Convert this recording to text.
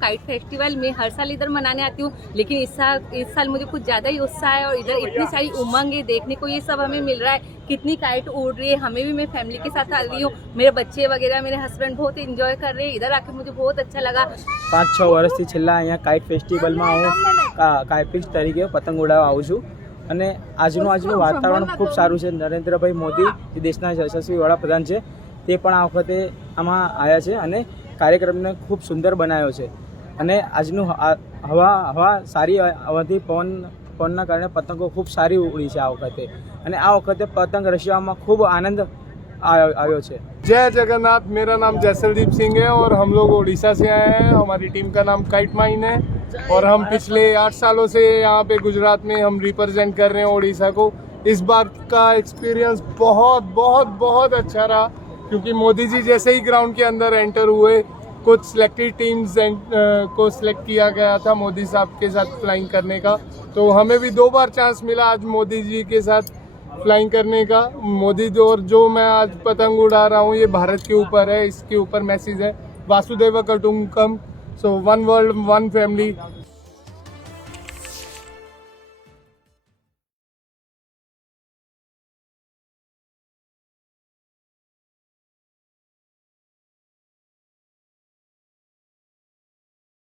Kite festival मैं हर साल इधर मनाने आती हूँ, लेकिन इस साल मुझे कुछ ज़्यादा ही उत्साह है और इधर इतनी सारी उमंग है, देखने को ये सब हमें मिल रहा है, कितनी काइट उड़ रही है। हमें भी, मैं फैमिली के साथ आ रही हूँ, मेरे बच्चे वगैरह, मेरे हस्बैंड बहुत एंजॉय कर रहे हैं। इधर आकर मुझे बहुत अच्छा लगा। 5-6 વર્ષથી છેલ્લા અહીંયા કાઇટ ફેસ્ટિવલમાં હું કાઇપિસ્ટ તરીકે પતંગ ઉડાવવા આવું છું અને આજનું વાતાવરણ ખૂબ સારું છે. નરેન્દ્રભાઈ મોદી જે દેશના યશસ્વી વડાપ્રધાન છે તે પણ આ વખતે આમાં આવ્યા છે અને કાર્યક્રમને ખૂબ સુંદર બનાવ્યો છે અને આજનું હવા સારી હોવાથી પવનના કારણે પતંગો ખૂબ સારી ઉડી છે આ વખતે અને આ વખતે પતંગ રસિયામાં ખૂબ આનંદ આવ્યો છે. जय जगन्नाथ। मेरा नाम जैसलदीप सिंह है और हम लोग उड़ीसा से आए हैं। हमारी टीम का नाम काइट माइन है और हम पिछले 8 सालों से यहाँ पे गुजरात में हम रिप्रेजेंट कर रहे हैं उड़ीसा को। इस बार का एक्सपीरियंस बहुत बहुत बहुत अच्छा रहा क्योंकि मोदी जी जैसे ही ग्राउंड के अंदर एंटर हुए, कुछ सिलेक्टेड टीम्स को सिलेक्ट किया गया था मोदी साहब के साथ फ्लाइंग करने का, तो हमें भी 2 बार चांस मिला आज मोदी जी के साथ फ्लाइंग करने का। मोदी जो मैं आज पतंग उड़ा रहा हूँ ये भारत के ऊपर है, इसके ऊपर मैसेज है वासुदेव कुटुंबकम, so one world one family.